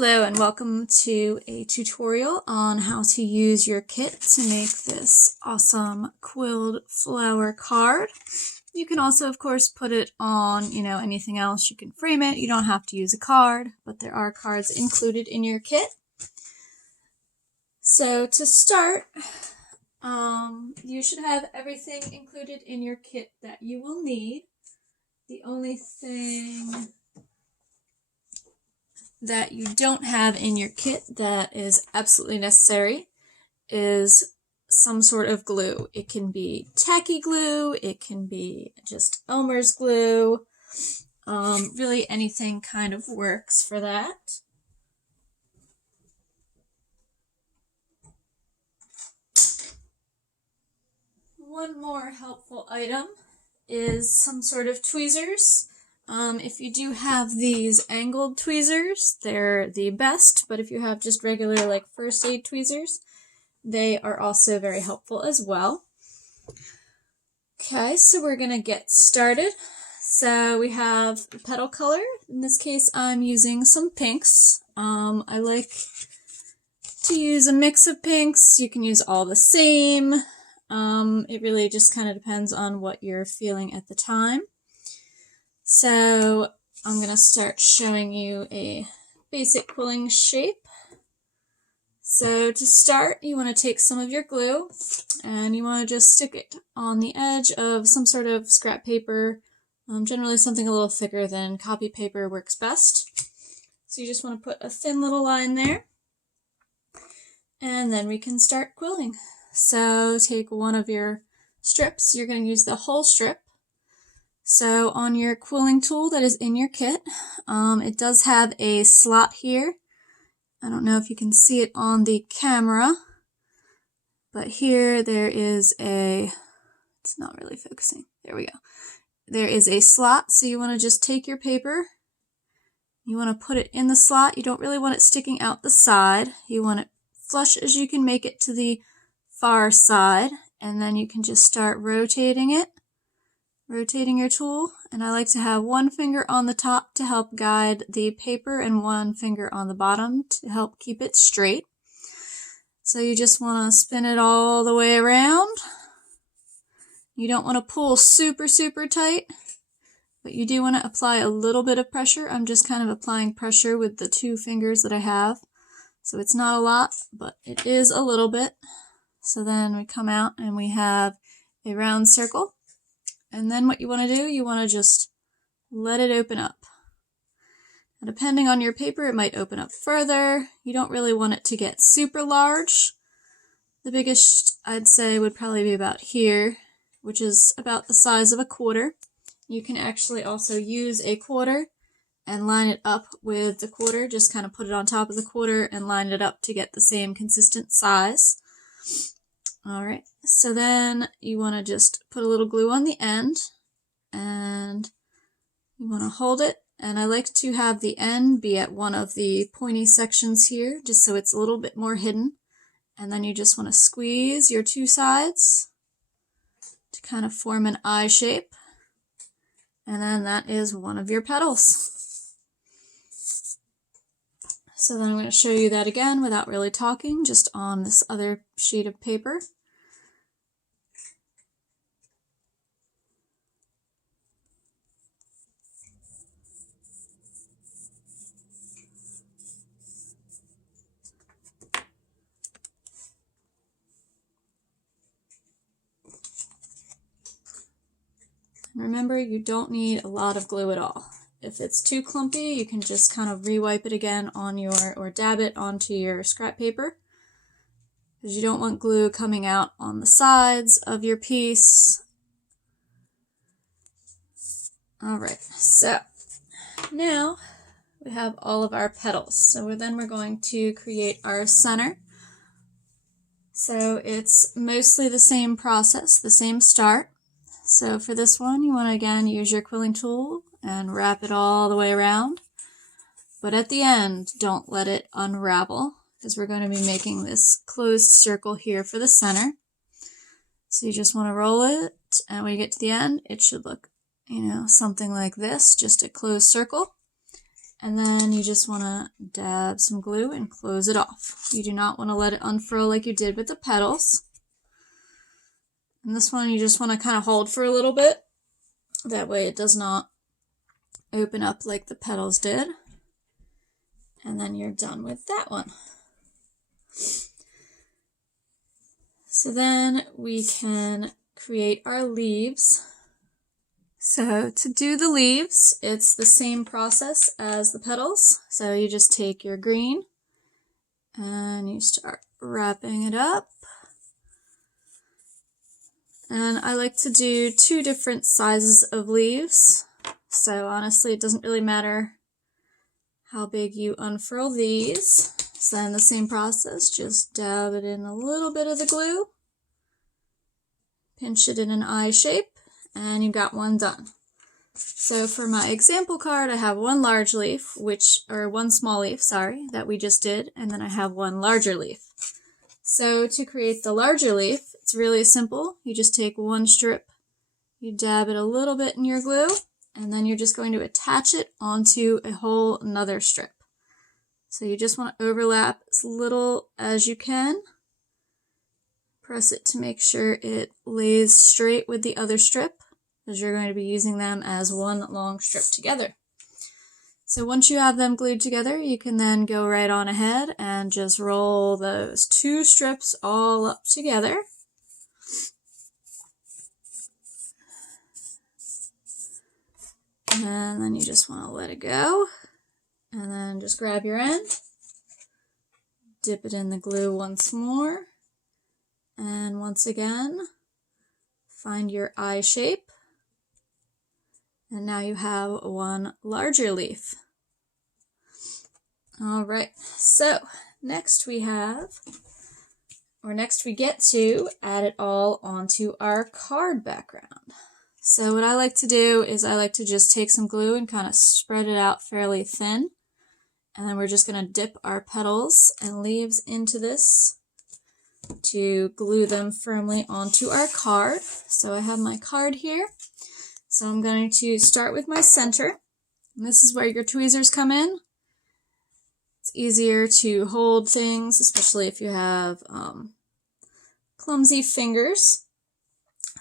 Hello and welcome to a tutorial on how to use your kit to make this awesome quilled flower card. You can also, of course, put it on, anything else. You can frame it. You don't have to use a card, but there are cards included in your kit. So to start, you should have everything included in your kit that you will need. The only thing that you don't have in your kit that is absolutely necessary is some sort of glue. It can be tacky glue, it can be just Elmer's glue, really anything kind of works for that. One more helpful item is some sort of tweezers. If you do have these angled tweezers, they're the best, but if you have just regular first aid tweezers, they are also very helpful as well. Okay, so we're gonna get started. So we have the petal color. In this case, I'm using some pinks. I like to use a mix of pinks. You can use all the same. It really just kind of depends on what you're feeling at the time. So I'm going to start showing you a basic quilling shape. So to start, you want to take some of your glue and you want to just stick it on the edge of some sort of scrap paper. Generally something a little thicker than copy paper works best. So you just want to put a thin little line there. And then we can start quilling. So take one of your strips. You're going to use the whole strip. So on your quilling tool that is in your kit, it does have a slot here. I don't know if you can see it on the camera, but here there is it's not really focusing. There we go. There is a slot, so you want to just take your paper, you want to put it in the slot. You don't really want it sticking out the side. You want it flush as you can make it to the far side, and then you can just start rotating it. Rotating your tool, and I like to have one finger on the top to help guide the paper and one finger on the bottom to help keep it straight. So you just want to spin it all the way around. You don't want to pull super tight, but you do want to apply a little bit of pressure. I'm just kind of applying pressure with the two fingers that I have. So it's not a lot, but it is a little bit. So then we come out and we have a round circle. And then what you want to do, you want to just let it open up. And depending on your paper, it might open up further. You don't really want it to get super large. The biggest, I'd say, would probably be about here, which is about the size of a quarter. You can actually also use a quarter and line it up with the quarter. Just kind of put it on top of the quarter and line it up to get the same consistent size. Alright, so then you want to just put a little glue on the end, and you want to hold it, and I like to have the end be at one of the pointy sections here, just so it's a little bit more hidden, and then you just want to squeeze your two sides to kind of form an eye shape, and then that is one of your petals. So then I'm going to show you that again without really talking, just on this other sheet of paper. Remember, you don't need a lot of glue at all. If it's too clumpy, you can just kind of re-wipe it again on or dab it onto your scrap paper, because you don't want glue coming out on the sides of your piece. Alright, so now we have all of our petals. So we're going to create our center. So it's mostly the same process, the same start. So for this one, you want to again use your quilling tool and wrap it all the way around. But at the end, don't let it unravel, because we're going to be making this closed circle here for the center. So you just want to roll it, and when you get to the end, it should look, something like this, just a closed circle. And then you just want to dab some glue and close it off. You do not want to let it unfurl like you did with the petals. And this one you just want to kind of hold for a little bit. That way it does not open up like the petals did. And then you're done with that one. So then we can create our leaves. So to do the leaves, it's the same process as the petals. So you just take your green and you start wrapping it up. And I like to do 2 different sizes of leaves. So honestly, it doesn't really matter how big you unfurl these. So then the same process, just dab it in a little bit of the glue, pinch it in an eye shape, and you got one done. So for my example card, I have one large leaf, one small leaf, sorry, that we just did, and then I have one larger leaf. So to create the larger leaf, it's really simple. You just take one strip, you dab it a little bit in your glue, and then you're just going to attach it onto a whole another strip. So you just want to overlap as little as you can. Press it to make sure it lays straight with the other strip, because you're going to be using them as one long strip together. So once you have them glued together, you can then go right on ahead and just roll those 2 strips all up together. And then you just want to let it go. And then just grab your end, dip it in the glue once more, and once again, find your eye shape. And now you have one larger leaf. All right, so next we get to add it all onto our card background. So what I like to do is I like to just take some glue and kind of spread it out fairly thin. And then we're just going to dip our petals and leaves into this to glue them firmly onto our card. So I have my card here. So I'm going to start with my center. And this is where your tweezers come in. It's easier to hold things, especially if you have clumsy fingers.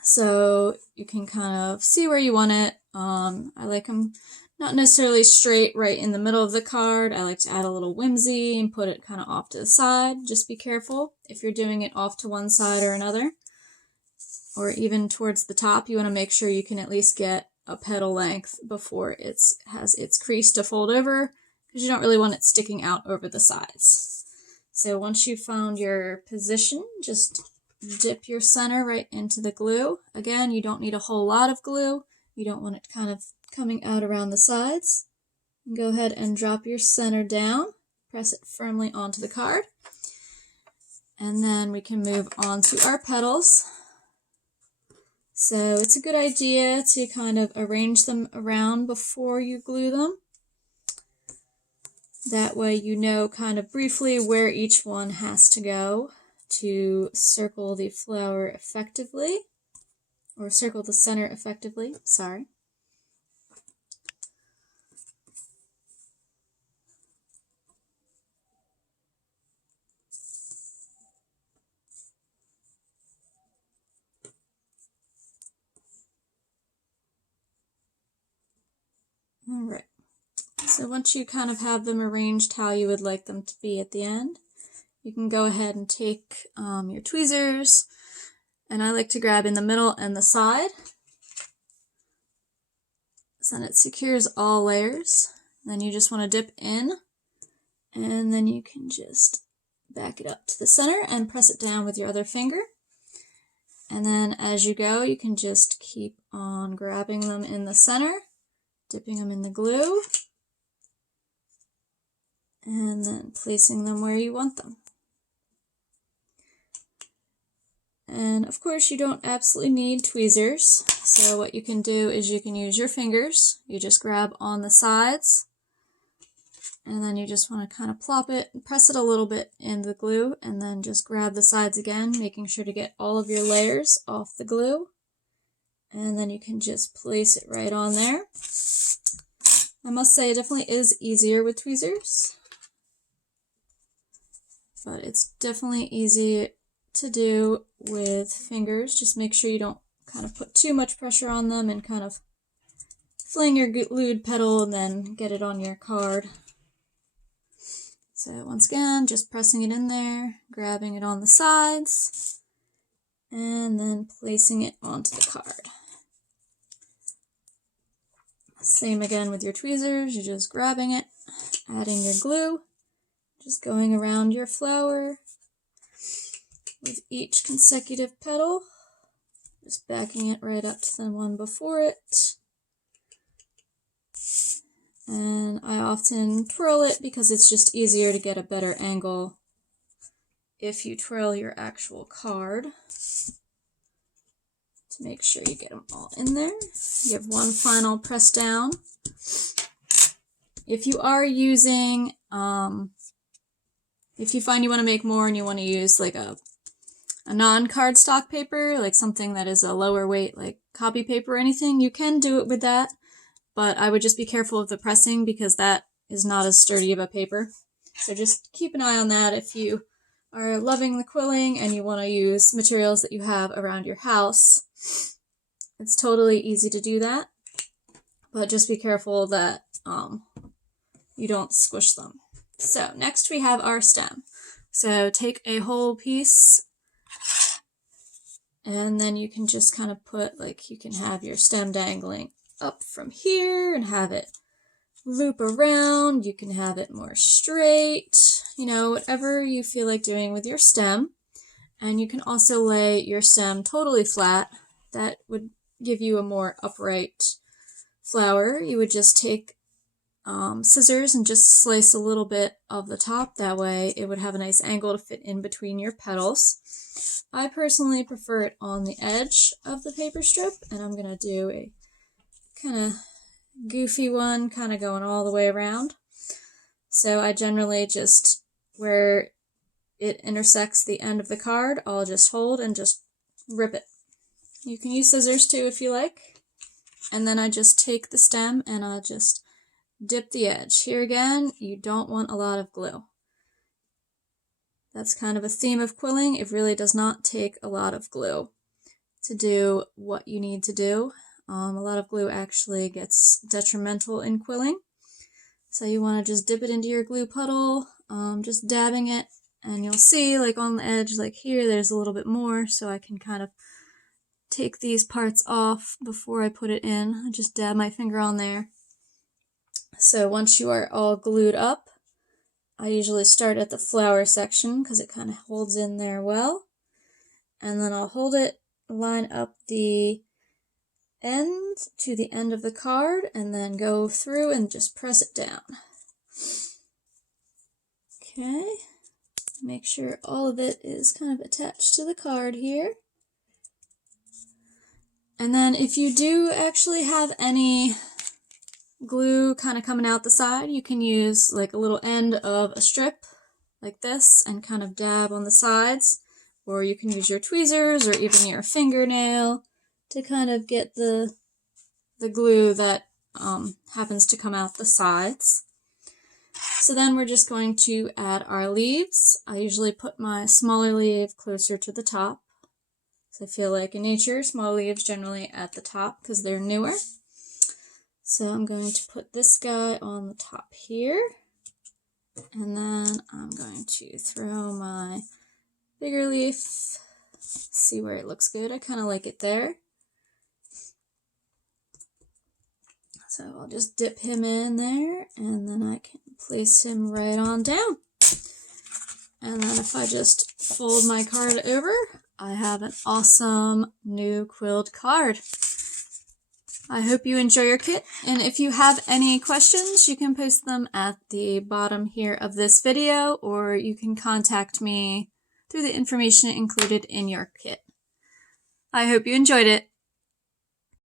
So you can kind of see where you want it. I like them not necessarily straight right in the middle of the card. I like to add a little whimsy and put it kind of off to the side. Just be careful if you're doing it off to one side or another, or even towards the top. You want to make sure you can at least get a petal length before it has its crease to fold over, because you don't really want it sticking out over the sides. So once you've found your position, just dip your center right into the glue. Again, you don't need a whole lot of glue. You don't want it kind of coming out around the sides. Go ahead and drop your center down. Press it firmly onto the card. And then we can move on to our petals. So it's a good idea to kind of arrange them around before you glue them. That way you know kind of briefly where each one has to go to circle the flower effectively, or circle the center effectively, sorry. All right. So once you kind of have them arranged how you would like them to be at the end, you can go ahead and take your tweezers, and I like to grab in the middle and the side, so that it secures all layers. Then you just want to dip in, and then you can just back it up to the center and press it down with your other finger. And then as you go, you can just keep on grabbing them in the center, dipping them in the glue, and then placing them where you want them. And of course you don't absolutely need tweezers, so what you can do is you can use your fingers. You just grab on the sides, and then you just want to kind of plop it, press it a little bit in the glue, and then just grab the sides again, making sure to get all of your layers off the glue. And then you can just place it right on there. I must say it definitely is easier with tweezers, but it's definitely easy to do with fingers. Just make sure you don't kind of put too much pressure on them and kind of fling your glued petal and then get it on your card. So once again, just pressing it in there, grabbing it on the sides, and then placing it onto the card. Same again with your tweezers, you're just grabbing it, adding your glue, just going around your flower with each consecutive petal, just backing it right up to the one before it. And I often twirl it because it's just easier to get a better angle if you twirl your actual card. To make sure you get them all in there. You have one final press down. If you are using, if you find you want to make more and you want to use like a non-cardstock paper, like something that is a lower weight, like copy paper or anything, you can do it with that. But I would just be careful of the pressing because that is not as sturdy of a paper. So just keep an eye on that if you are loving the quilling and you want to use materials that you have around your house. It's totally easy to do that, but just be careful that you don't squish them. So next we have our stem. So take a whole piece and then you can just kind of put, like, you can have your stem dangling up from here and have it loop around. You can have it more straight, you know, whatever you feel like doing with your stem. And you can also lay your stem totally flat. That would give you a more upright flower. You would just take scissors and just slice a little bit of the top. That way it would have a nice angle to fit in between your petals. I personally prefer it on the edge of the paper strip, and I'm going to do a kind of goofy one, kind of going all the way around. So I generally just, where it intersects the end of the card, I'll just hold and just rip it. You can use scissors too if you like. And then I just take the stem and I'll just dip the edge. Here again, you don't want a lot of glue. That's kind of a theme of quilling. It really does not take a lot of glue to do what you need to do. A lot of glue actually gets detrimental in quilling. So you want to just dip it into your glue puddle, just dabbing it, and you'll see, like on the edge, like here, there's a little bit more, so I can kind of take these parts off before I put it in. I just dab my finger on there. So once you are all glued up, I usually start at the flower section because it kind of holds in there well. And then I'll hold it, line up the end to the end of the card, and then go through and just press it down. Okay, make sure all of it is kind of attached to the card here. And then if you do actually have any glue kind of coming out the side, you can use like a little end of a strip like this and kind of dab on the sides, or you can use your tweezers or even your fingernail to kind of get the glue that happens to come out the sides. So then we're just going to add our leaves. I usually put my smaller leaf closer to the top. So I feel like in nature, small leaves generally at the top because they're newer. So I'm going to put this guy on the top here. And then I'm going to throw my bigger leaf. See where it looks good. I kind of like it there. So I'll just dip him in there, and then I can place him right on down. And then if I just fold my card over, I have an awesome new quilled card. I hope you enjoy your kit, and if you have any questions, you can post them at the bottom here of this video, or you can contact me through the information included in your kit. I hope you enjoyed it.